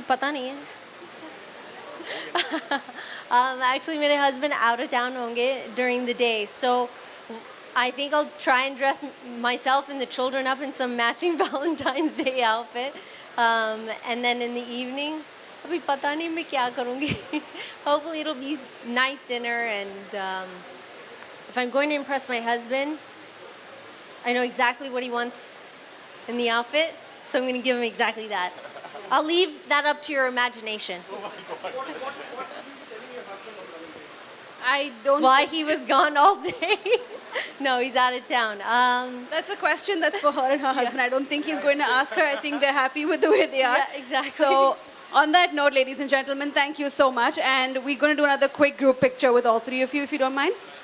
अभी पता नहीं है. Actually, my husband out of town honge during the day, so I think I'll try and dress myself and the children up in some matching Valentine's Day outfit, and then in the evening, abhi pata nahi main kya karungi. Hopefully, it'll be nice dinner, and if I'm going to impress my husband, I know exactly what he wants in the outfit, so I'm going to give him exactly that. I'll leave that up to your imagination. I don't. Why he was gone all day? No, he's out of town. That's a question that's for her and her husband. I don't think he's going to ask her. I think they're happy with the way they are. Yeah, exactly. So, on that note, ladies and gentlemen, thank you so much. And we're going to do another quick group picture with all three of you, if you don't mind.